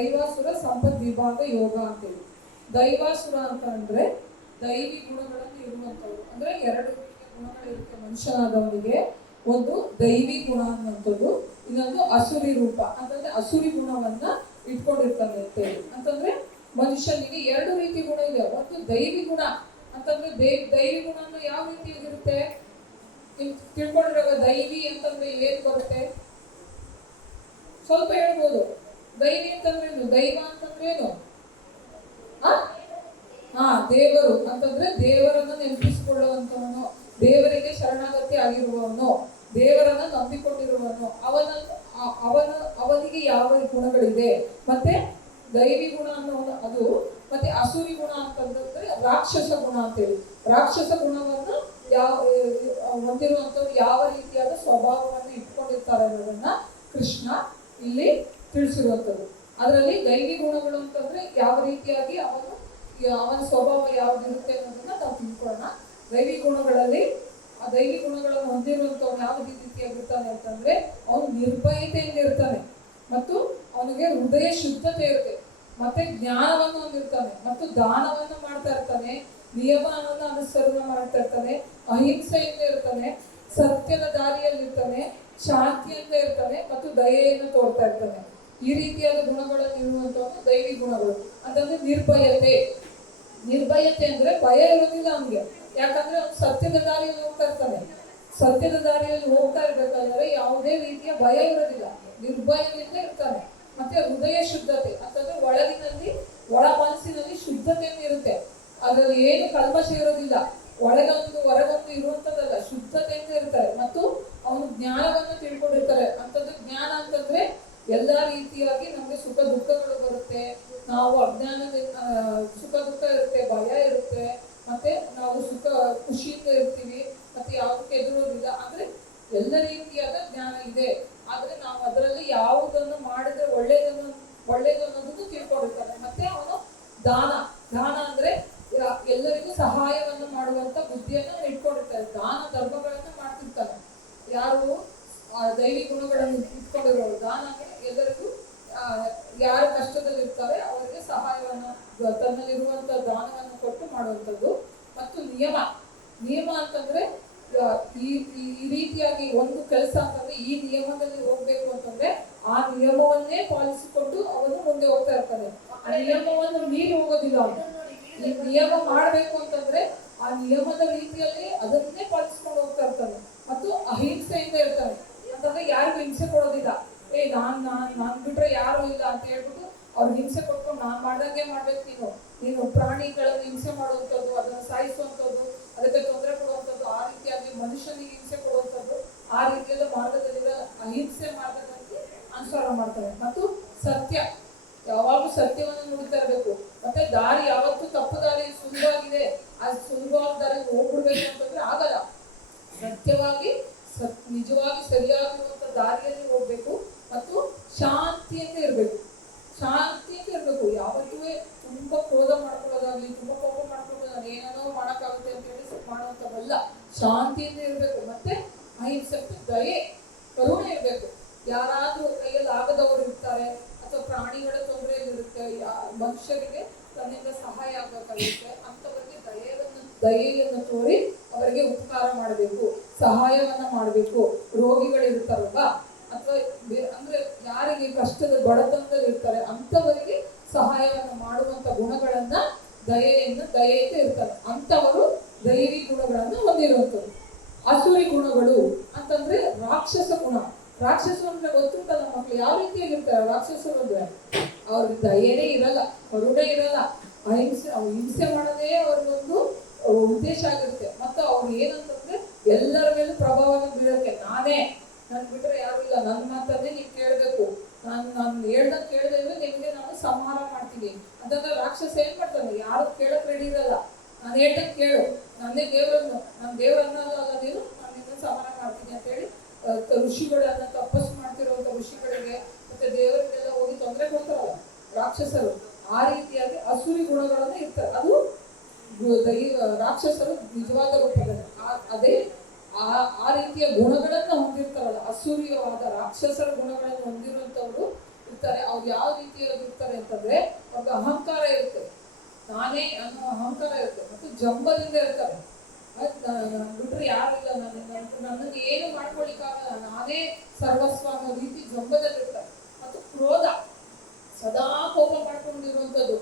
ದೈವಾಸುರ ಸಂಪದ್ ವಿಭಾಗ ಯೋಗ ಅಂತೇಳಿ. ದೈವಾಸುರ ಅಂತ ಅಂದ್ರೆ ದೈವಿ ಗುಣಗಳನ್ನು ಇರುವಂಥವ್ರು, ಅಂದ್ರೆ ಎರಡು ರೀತಿಯ ಗುಣಗಳಿರುತ್ತೆ ಮನುಷ್ಯನಾದವನಿಗೆ. ಒಂದು ದೈವಿ ಗುಣ ಅನ್ನುವಂಥದ್ದು, ಇನ್ನೊಂದು ಅಸುರಿ ರೂಪ ಅಂತಂದ್ರೆ ಅಸುರಿ ಗುಣವನ್ನ ಇಟ್ಕೊಂಡಿರ್ತಾನೆ ಅಂತೇಳಿ. ಅಂತಂದ್ರೆ ಮನುಷ್ಯನಿಗೆ ಎರಡು ರೀತಿ ಗುಣ ಇದೆ. ಒಂದು ದೈವಿ ಗುಣ ಅಂತಂದ್ರೆ ದೈವಿ ಗುಣ ಅಂದ್ರೆ ಯಾವ ರೀತಿಯಾಗಿರುತ್ತೆ ತಿಳ್ಕೊಂಡಿರೋ. ದೈವಿ ಅಂತಂದ್ರೆ ಏನ್ ಬರುತ್ತೆ ಸ್ವಲ್ಪ ಹೇಳ್ಬೋದು. ದೈವಿ ಅಂತಂದ್ರೇನು, ದೈವ ಅಂತಂದ್ರೇನು? ದೇವರು ಅಂತಂದ್ರೆ ದೇವರನ್ನ ನೆನಪಿಸಿಕೊಳ್ಳುವಂತವನು, ದೇವರಿಗೆ ಶರಣಾಗತಿ ಆಗಿರುವವನು, ದೇವರನ್ನ ನಂಬಿಕೊಂಡಿರುವವನು, ಅವನಿಗೆ ಯಾವ ಗುಣಗಳಿದೆ. ಮತ್ತೆ ದೈವಿ ಗುಣ ಅನ್ನೋದು ಅದು. ಮತ್ತೆ ಅಸುರಿ ಗುಣ ಅಂತಂದ್ರೆ ರಾಕ್ಷಸ ಗುಣ ಅಂತೇಳಿ. ರಾಕ್ಷಸ ಗುಣವನ್ನು ಹೊಂದಿರುವಂತವ್ರು ಯಾವ ರೀತಿಯಾದ ಸ್ವಭಾವವನ್ನು ಇಟ್ಕೊಂಡಿರ್ತಾರೆ ಅನ್ನೋದನ್ನ ಕೃಷ್ಣ ಇಲ್ಲಿ ತಿಳಿಸಿರುವಂಥದ್ದು. ಅದರಲ್ಲಿ ದೈವಿ ಗುಣಗಳು ಅಂತಂದ್ರೆ ಯಾವ ರೀತಿಯಾಗಿ ಅವನ ಸ್ವಭಾವ ಯಾವ್ದಿರುತ್ತೆ ಅನ್ನೋದನ್ನ ನಾವು ತಿಳ್ಕೊಳ್ಳೋಣ. ದೈವಿ ಗುಣಗಳಲ್ಲಿ ಆ ದೈವಿ ಗುಣಗಳನ್ನು ಹೊಂದಿರುವಂಥವ್ನು ಯಾವ ರೀತಿಯಾಗಿರ್ತಾನೆ ಅಂತಂದ್ರೆ ಅವನು ನಿರ್ಭಯತೆಯಿಂದ ಇರ್ತಾನೆ, ಮತ್ತು ಅವನಿಗೆ ಹೃದಯ ಶುದ್ಧತೆ ಇರುತ್ತೆ, ಮತ್ತೆ ಜ್ಞಾನವನ್ನು ಹೊಂದಿರ್ತಾನೆ, ಮತ್ತು ದಾನವನ್ನು ಮಾಡ್ತಾ ಇರ್ತಾನೆ, ನಿಯಮವನ್ನು ಅನುಸರಣೆ ಮಾಡ್ತಾ ಇರ್ತಾನೆ, ಅಹಿಂಸೆಯಿಂದ ಇರ್ತಾನೆ, ಸತ್ಯದ ದಾರಿಯಲ್ಲಿರ್ತಾನೆ, ಶಾಂತಿಯಿಂದ ಇರ್ತಾನೆ, ಮತ್ತು ದಯೆಯನ್ನು ತೋರ್ತಾ ಇರ್ತಾನೆ. ಈ ರೀತಿಯಾದ ಗುಣಗಳನ್ನು ಇರುವಂತವನು ದೈವಿ ಗುಣಗಳು. ಅಂತಂದ್ರೆ ನಿರ್ಭಯತೆ ಅಂದ್ರೆ ಭಯ ಇರೋದಿಲ್ಲ ಅವನಿಗೆ. ಯಾಕಂದ್ರೆ ಅವ್ನು ಸತ್ಯದ ದಾರಿಯಲ್ಲಿ ಹೋಗ್ತಾ ಇರ್ತಾನೆ. ಸತ್ಯದ ದಾರಿಯಲ್ಲಿ ಹೋಗ್ತಾ ಇರ್ಬೇಕಾದ್ರೆ ಯಾವುದೇ ರೀತಿಯ ಭಯ ಇರೋದಿಲ್ಲ, ನಿರ್ಭಯದಿಂದ ಇರ್ತಾನೆ. ಮತ್ತೆ ಹೃದಯ ಶುದ್ಧತೆ ಅಂತಂದ್ರೆ ಒಳ ಮನಸ್ಸಿನಲ್ಲಿ ಶುದ್ಧತೆಯನ್ನು ಇರುತ್ತೆ. ಅದರಲ್ಲಿ ಏನು ಕಲ್ಮಶ ಇರೋದಿಲ್ಲ, ಒಳಗೊಂದು ಹೊರಗೊಂದು ಇರುವಂತದ್ದಲ್ಲ, ಶುದ್ಧತೆಯಿಂದ ಇರ್ತಾರೆ. ಮತ್ತು ಅವನು ಜ್ಞಾನವನ್ನು ತಿಳ್ಕೊಂಡಿರ್ತಾರೆ. ಅಂತಂದ್ರೆ ಜ್ಞಾನ ಅಂತಂದ್ರೆ ಎಲ್ಲಾ ರೀತಿಯಾಗಿ ನಮ್ಗೆ ಸುಖ ದುಃಖಗಳು ಬರುತ್ತೆ, ನಾವು ಅಜ್ಞಾನದಿಂದ ಸುಖ ದುಃಖ ಇರುತ್ತೆ, ಭಯ ಇರುತ್ತೆ, ಮತ್ತೆ ನಾವು ಖುಷಿಯಿಂದ ಇರ್ತೀವಿ, ಮತ್ತೆ ಯಾವುದಕ್ಕೆ ಎದುರೋದಿಲ್ಲ. ಅಂದ್ರೆ ಎಲ್ಲ ರೀತಿಯಾದ ಜ್ಞಾನ ಇದೆ. ಆದ್ರೆ ನಾವು ಅದರಲ್ಲಿ ಯಾವುದನ್ನು ಮಾಡಿದ್ರೆ ಒಳ್ಳೇದು ಅನ್ನೋದನ್ನು ತಿಳ್ಕೊಂಡಿರ್ತಾನೆ. ಮತ್ತೆ ಅವನು ದಾನ ಅಂದ್ರೆ ಎಲ್ಲರಿಗೂ ಸಹಾಯವನ್ನು ಮಾಡುವಂತ ಬುದ್ಧಿಯನ್ನು ಇಟ್ಕೊಂಡಿರ್ತಾರೆ. ದಾನ ಧರ್ಮಗಳನ್ನು ಮಾಡ್ತಿರ್ತಾನೆ. ಯಾರು ದೈವಿ ಗುಣಗಳನ್ನು ಇಟ್ಕೊಂಡಿರೋರು ದಾನ ಎಲ್ಲರಿಗೂ ಯಾರು ಕಷ್ಟದಲ್ಲಿರ್ತಾರೆ ಅವರಿಗೆ ಸಹಾಯವನ್ನು, ತನ್ನಲ್ಲಿರುವಂತ ದಾನವನ್ನು ಕೊಟ್ಟು ಮಾಡುವಂಥದ್ದು. ಮತ್ತು ನಿಯಮ ಅಂತಂದ್ರೆ ಈ ರೀತಿಯಾಗಿ ಒಂದು ಕೆಲಸ ಅಂತಂದ್ರೆ ಈ ನಿಯಮದಲ್ಲಿ ಹೋಗ್ಬೇಕು ಅಂತಂದ್ರೆ ಆ ನಿಯಮವನ್ನೇ ಪಾಲಿಸಿಕೊಂಡು ಅವನು ಮುಂದೆ ಹೋಗ್ತಾ ಇರ್ತಾನೆ. ಆ ನಿಯಮವನ್ನು ಮೀರಿ ಹೋಗೋದಿಲ್ಲ ಅವನು. ಈ ನಿಯಮ ಮಾಡ್ಬೇಕು ಅಂತಂದ್ರೆ ಆ ನಿಯಮದ ರೀತಿಯಲ್ಲಿ ಅದನ್ನೇ ಪಾಲಿಸ್ಕೊಂಡು ಹೋಗ್ತಾ ಇರ್ತಾನೆ. ಮತ್ತು ಅಹಿಂಸೆಯಿಂದ ಇರ್ತಾನೆ. ಅಂತಂದ್ರೆ ಯಾರಿಗೂ ಹಿಂಸೆ ಕೊಡೋದಿಲ್ಲ. ನಾನ್ ಬಿಟ್ರೆ ಯಾರು ಇಲ್ಲ ಅಂತ ಹೇಳ್ಬಿಟ್ಟು ಅವ್ರಿಗೆ ಹಿಂಸೆ ಕೊಟ್ಕೊಂಡು ನಾನ್ ಮಾಡ್ದಂಗೆ ಮಾಡ್ಬೇಕು, ನೀನು ಪ್ರಾಣಿಗಳನ್ನು ಹಿಂಸೆ ಮಾಡುವಂಥದ್ದು, ಅದನ್ನು ಸಾಯಿಸುವಂಥದ್ದು, ಅದಕ್ಕೆ ತೊಂದರೆ ಕೊಡುವಂಥದ್ದು, ಆ ರೀತಿಯಾಗಿ ಮನುಷ್ಯನಿಗೆ ಹಿಂಸೆ ಕೊಡುವಂಥದ್ದು, ಆ ರೀತಿಯಾದ ಮಾರ್ಗದಲ್ಲಿರೋ ಅಹಿಂಸೆ ಮಾರ್ಗದಲ್ಲಿ ಅನುಸರಣ ಮಾಡ್ತಾರೆ. ಮತ್ತು ಯಾವಾಗೂ ಸತ್ಯವನ್ನು ನುಡಿತಾ ಇರಬೇಕು. ಮತ್ತೆ ದಾರಿ ಯಾವತ್ತೂ ತಪ್ಪು ದಾರಿ ಸುಲಭವಾಗಿದೆ, ಅದು ಸುಲಭವಾದ ದಾರಿ ಹೋಗ್ಬಿಡ್ಬೇಕು ಅಂತಂದ್ರೆ ಆಗಲ್ಲ. ಸತ್ಯವಾಗಿ ನಿಜವಾಗಿ ಸರಿಯಾಗಿರುವಂತ ದಾರಿಯಲ್ಲಿ ಹೋಗ್ಬೇಕು. ಮತ್ತು ಶಾಂತಿಯಿಂದ ಇರ್ಬೇಕು. ಯಾವತ್ತೂ ತುಂಬಾ ಕ್ರೋಧ ಮಾಡ್ಕೊಳ್ಳೋದಾಗ್ಲಿ, ತುಂಬಾ ಕೋಪ ಮಾಡ್ಕೊಳ್ಳೋದು, ನಾನು ಏನೇನೋ ಮಾಡಕ್ಕಾಗುತ್ತೆ ಅಂತ ಹೇಳಿ ಮಾಡುವಂತವಲ್ಲ. ಶಾಂತಿಯಿಂದ ಇರ್ಬೇಕು. ಮತ್ತೆ ಅಹಿಂಸೆ, ದಯೆ, ಕರುಣೆ ಇರ್ಬೇಕು. ಯಾರಾದ್ರೂ ಕೈಯಲ್ಲಿ ಆಗದವರು ಇರ್ತಾರೆ ಅಥವಾ ಪ್ರಾಣಿಗಳ ತೊಂದರೆಯಲ್ಲಿರುತ್ತೆ, ಮನುಷ್ಯರಿಗೆ ತನ್ನಿಂದ ಸಹಾಯ ಆಗಬೇಕಾಗುತ್ತೆ, ಅಂತವರಿಗೆ ದಯೆಯನ್ನು ತೋರಿ ಅವರಿಗೆ ಉಪಕಾರ ಮಾಡಬೇಕು, ಸಹಾಯವನ್ನ ಮಾಡಬೇಕು. ರೋಗಿಗಳಿರ್ತಾರಲ್ವಾ, ಅಥವಾ ಅಂದ್ರೆ ಯಾರಿಗೆ ಕಷ್ಟದ ಬಡತನದಲ್ಲಿ ಇರ್ತಾರೆ ಅಂತವರಿಗೆ ಸಹಾಯವನ್ನು ಮಾಡುವಂತ ಗುಣಗಳನ್ನ ದಯೆಯಿಂದ ಇರ್ತಾರೆ. ಅಂತವರು ದೈವಿ ಗುಣಗಳನ್ನು ಹೊಂದಿರುವಂಥದ್ದು. ಅಸುರಿ ಗುಣಗಳು ಅಂತಂದ್ರೆ ರಾಕ್ಷಸ ಗುಣ. ರಾಕ್ಷಸರು ಅಂದ್ರೆ ಗೊತ್ತುಂಟಲ್ಲ ಮಕ್ಕಳು, ಯಾವ ರೀತಿಯಾಗಿರ್ತಾರೆ ರಾಕ್ಷಸರು ಅಂದ್ರೆ? ಅವ್ರಿಗೆ ದಯೆನೇ ಇರಲ್ಲ, ಕರುಣೆ ಇರಲ್ಲ, ಹಿಂಸೆ ಮಾಡೋದೇ ಅವ್ರಿಗೊಂದು ಉದ್ದೇಶ ಆಗಿರುತ್ತೆ. ಮತ್ತು ಅವ್ರು ಏನಂತಂದ್ರೆ ಎಲ್ಲರ ಮೇಲೂ ಪ್ರಭಾವವನ್ನು ಬೀಳಕ್ಕೆ, ನನ್ ಬಿಟ್ರೆ ಯಾರು ಇಲ್ಲ, ನನ್ನ ಮಾತನ್ನೇ ನೀವು ಕೇಳ್ಬೇಕು, ನಾನು ಹೇಳ್ದಂಗೆ ಕೇಳದೆ ಇದ್ರೆ ನಿಮ್ಗೆ ನಾನು ಸಂಹಾರ ಮಾಡ್ತೀನಿ ಅಂತಂದ್ರೆ ರಾಕ್ಷಸ ಏನ್ ಮಾಡ್ತಾನೆ? ಯಾರು ಕೇಳಕ್ ರೆಡಿ ಇರಲ್ಲ. ನಾನು ಹೇಳ್ದಂಗೆ ಕೇಳು, ನನ್ನ ದೇವರನ್ನಲ್ಲ ನೀನು, ನಾನು ನಿನ್ನ ಸಂಹಾರ ಮಾಡ್ತೀನಿ ಅಂತ ಹೇಳಿ ಋಷಿಗಳನ್ನ ತಪಸ್ಸು ಮಾಡ್ತಿರುವಂತ ಋಷಿಗಳಿಗೆ ಮತ್ತೆ ದೇವರಿಗೆಲ್ಲ ಹೋಗಿ ತೊಂದರೆ ಕೊಡ್ತಾರಲ್ಲ ರಾಕ್ಷಸರು. ಆ ರೀತಿಯಾಗಿ ಅಸುರಿ ಗುಣಗಳನ್ನು ಇರ್ತಾರೆ. ಅದು ರಾಕ್ಷಸರು ನಿಜವಾದ ರೂಪದಲ್ಲಿ ಅದೇ ಆ ರೀತಿಯ ಗುಣಗಳನ್ನ ಹೊಂದಿರ್ತಾರಲ್ಲ, ಅಸೂರ್ಯವಾದ ರಾಕ್ಷಸರ ಗುಣಗಳನ್ನು ಹೊಂದಿರುವಂತವರು ಇರ್ತಾರೆ. ಅವ್ರು ಯಾವ ರೀತಿಯಾಗಿ ಇರ್ತಾರೆ ಅಂತಂದ್ರೆ ಅವ್ರಿಗೆ ಅಹಂಕಾರ ಇರುತ್ತೆ, ನಾನೇ ಅನ್ನೋ ಅಹಂಕಾರ ಇರುತ್ತೆ, ಮತ್ತು ಜಂಬದಿಂದ ಇರ್ತಾರೆ. ಬಿಟ್ರೆ ಯಾರಿಲ್ಲ, ನನಗೆ ಏನು ಮಾಡ್ಕೊಳಿಕ್ಕಾಗಲ್ಲ, ನಾನೇ ಸರ್ವಸ್ವ ಅನ್ನೋ ರೀತಿ ಜಂಬದಲ್ಲಿರ್ತಾರೆ. ಮತ್ತು ಕ್ರೋಧ, ಸದಾ ಕೋಪ ಮಾಡ್ಕೊಂಡಿರುವಂಥದ್ದು,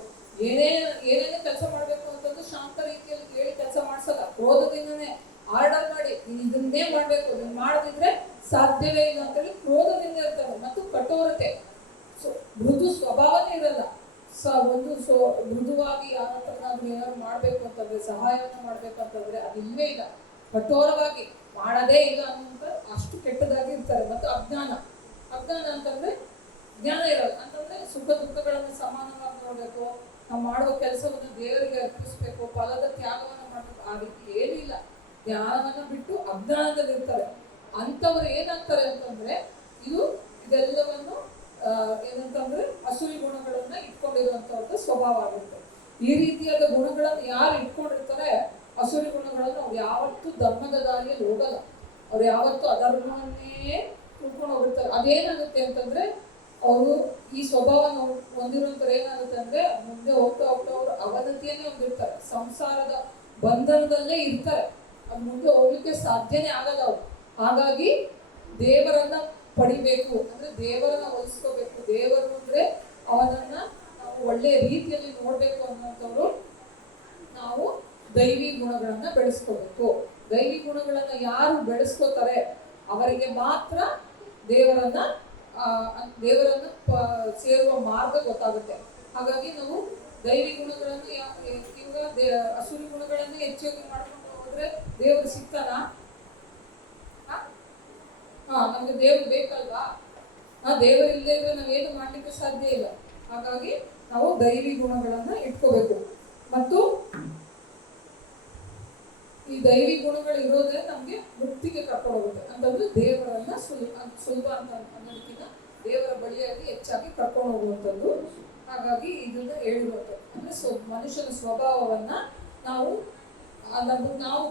ಏನೇನು ಕೆಲಸ ಮಾಡಬೇಕು ಅಂತಂದು ಶಾಂತ ರೀತಿಯಲ್ಲಿ ಹೇಳಿ ಕೆಲಸ ಮಾಡಿಸಲ್ಲ, ಕ್ರೋಧದಿಂದನೇ ಆರ್ಡರ್ ಮಾಡಿ ನೀನು ಇದನ್ನೇ ಮಾಡಬೇಕು, ನೀನು ಮಾಡದಿದ್ರೆ ಸಾಧ್ಯವೇ ಇಲ್ಲ ಅಂತೇಳಿ ಕ್ರೋಧದಿಂದ ಇರ್ತಾರೆ. ಮತ್ತು ಕಠೋರತೆ, ಮೃದು ಸ್ವಭಾವನೇ ಇರಲ್ಲ. ಮೃದುವಾಗಿ ಯಾರ ಹತ್ರ ನಾವು ಏನಾದ್ರು ಮಾಡ್ಬೇಕು ಅಂತಂದ್ರೆ, ಸಹಾಯವನ್ನು ಮಾಡ್ಬೇಕಂತಂದ್ರೆ ಅದಿಲ್ಲೇ ಇಲ್ಲ, ಕಠೋರವಾಗಿ ಮಾಡದೇ ಇಲ್ಲ ಅನ್ನೋಂಥ ಅಷ್ಟು ಕೆಟ್ಟದಾಗಿ ಇರ್ತಾರೆ. ಮತ್ತು ಅಜ್ಞಾನ ಅಂತಂದ್ರೆ ಜ್ಞಾನ ಇರಲ್ಲ, ಅಂತಂದ್ರೆ ಸುಖ ದುಃಖಗಳನ್ನು ಸಮಾನವಾಗಿ ನೋಡ್ಬೇಕು, ನಾವು ಮಾಡುವ ಕೆಲಸವನ್ನು ದೇವರಿಗೆ ಅರ್ಪಿಸ್ಬೇಕು, ಫಲದ ತ್ಯಾಗವನ್ನು ಮಾಡ್ಬೇಕು, ಆ ರೀತಿ ಏನಿಲ್ಲ. ಜ್ಞಾನವನ್ನ ಬಿಟ್ಟು ಅಜ್ಞಾನದಲ್ಲಿ ಇರ್ತಾರೆ. ಅಂಥವ್ರು ಏನಾಗ್ತಾರೆ ಅಂತಂದ್ರೆ ಇದೆಲ್ಲವನ್ನು ಏನಂತಂದ್ರೆ ಅಸುರಿ ಗುಣಗಳನ್ನ ಇಟ್ಕೊಂಡಿರುವಂತವ್ರದ್ದು ಸ್ವಭಾವ ಆಗಿರುತ್ತೆ. ಈ ರೀತಿಯಾದ ಗುಣಗಳನ್ನು ಯಾರು ಇಟ್ಕೊಂಡಿರ್ತಾರೆ, ಅಸುರಿ ಗುಣಗಳನ್ನು ಅವ್ರು ಯಾವತ್ತೂ ಧರ್ಮದ ದಾರಿಯಲ್ಲಿ ಹೋಗಲ್ಲ, ಅವ್ರು ಯಾವತ್ತೂ ಅಧರ್ಮವನ್ನೇ ತಿಳ್ಕೊಂಡು ಹೋಗಿರ್ತಾರೆ. ಅದೇನಾಗುತ್ತೆ ಅಂತಂದ್ರೆ ಅವರು ಈ ಸ್ವಭಾವ ಹೊಂದಿರುವಂಥವ್ರು ಏನಾಗುತ್ತೆ ಅಂದ್ರೆ ಮುಂದೆ ಹೋಗ್ತಾ ಅವರು ಅವನತಿಯನ್ನೇ ಹೊಂದಿರ್ತಾರೆ, ಸಂಸಾರದ ಬಂಧನದಲ್ಲೇ ಇರ್ತಾರೆ, ಅದು ಮುಂದೆ ಹೋಗ್ಲಿಕ್ಕೆ ಸಾಧ್ಯನೇ ಆಗಲ್ಲ ಅವರು. ಹಾಗಾಗಿ ದೇವರನ್ನ ಪಡಿಬೇಕು ಅಂದ್ರೆ ದೇವರನ್ನ ಒಲಿಸ್ಕೋಬೇಕು, ದೇವರು ಅಂದ್ರೆ ಅವನನ್ನ ನಾವು ಒಳ್ಳೆಯ ರೀತಿಯಲ್ಲಿ ನೋಡ್ಬೇಕು ಅನ್ನೋಂಥವ್ರು ನಾವು ದೈವಿ ಗುಣಗಳನ್ನ ಬೆಳೆಸ್ಕೋಬೇಕು. ದೈವಿ ಗುಣಗಳನ್ನ ಯಾರು ಬೆಳೆಸ್ಕೋತಾರೆ ಅವರಿಗೆ ಮಾತ್ರ ದೇವರನ್ನ ಸೇರುವ ಮಾರ್ಗ ಗೊತ್ತಾಗುತ್ತೆ. ಹಾಗಾಗಿ ನಾವು ದೈವಿ ಗುಣಗಳನ್ನು ಈಗ ಅಸುರಿ ಗುಣಗಳನ್ನು ಹೆಚ್ಚಾಗಿ ಮಾಡ್ಕೊಂಡು ಹೋದ್ರೆ ದೇವರು ಸಿಗ್ತಾನ? ನಮ್ಗೆ ದೇವ್ರು ಬೇಕಲ್ವಾ? ದೇವರು ಇಲ್ಲದೆ ಇದ್ರೆ ನಾವೇನು ಮಾಡ್ಲಿಕ್ಕೆ ಸಾಧ್ಯ ಇಲ್ಲ. ಹಾಗಾಗಿ ನಾವು ದೈವಿ ಗುಣಗಳನ್ನ ಇಟ್ಕೋಬೇಕು. ಮತ್ತು ಈ ದೈವಿ ಗುಣಗಳು ಇರೋದೇ ನಮ್ಗೆ ಮುಕ್ತಿಗೆ ಕರ್ಕೊಂಡು ಹೋಗುತ್ತೆ. ಅಂತಂದ್ರೆ ದೇವರನ್ನ ಸುಲಭ ಅಂತ ಅನ್ನೋದಕ್ಕಿಂತ ದೇವರ ಬಳಿಯಾಗಿ ಹೆಚ್ಚಾಗಿ ಕರ್ಕೊಂಡು ಹೋಗುವಂಥದ್ದು. ಹಾಗಾಗಿ ಇದನ್ನ ಹೇಳಿರುವಂಥದ್ದು ಅಂದ್ರೆ ಮನುಷ್ಯನ ಸ್ವಭಾವವನ್ನ ನಾವು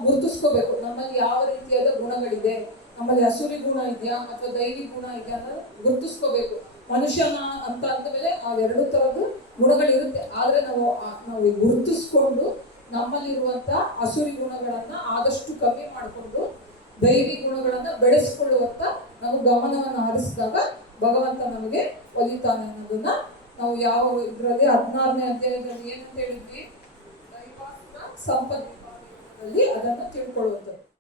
ಗುರುತಿಸ್ಕೋಬೇಕು. ನಮ್ಮಲ್ಲಿ ಯಾವ ರೀತಿಯಾದ ಗುಣಗಳಿದೆ, ನಮ್ಮಲ್ಲಿ ಅಸುರಿ ಗುಣ ಇದೆಯಾ ಅಥವಾ ದೈವಿ ಗುಣ ಇದೆಯಾ ಅನ್ನೋದು ಗುರುತಿಸ್ಕೋಬೇಕು. ಮನುಷ್ಯನ ಅಂತ ಅಂದಮೇಲೆ ಅವೆರಡು ತರದ್ದು ಗುಣಗಳಿರುತ್ತೆ. ಆದ್ರೆ ನಾವು ಗುರುತಿಸ್ಕೊಂಡು ನಮ್ಮಲ್ಲಿರುವಂತ ಅಸುರಿ ಗುಣಗಳನ್ನ ಆದಷ್ಟು ಕಮ್ಮಿ ಮಾಡಿಕೊಂಡು ದೈವಿ ಗುಣಗಳನ್ನ ಬೆಳೆಸ್ಕೊಳ್ಳುವಂತ ನಾವು ಗಮನವನ್ನು ಹರಿಸಿದಾಗ ಭಗವಂತ ನಮಗೆ ಒಲಿತಾನೆ ಅನ್ನೋದನ್ನ ನಾವು ಯಾವ ಇದರಲ್ಲಿ 16ನೇ ಅಧ್ಯಾಯದಲ್ಲಿ ಏನಂತ ಹೇಳಿದ್ವಿ, ದೈವಾಸುರ ಸಂಪದ್ವಿಭಾಗದಲ್ಲಿ ಅದನ್ನು ತಿಳ್ಕೊಳ್ಳುವಂಥದ್ದು.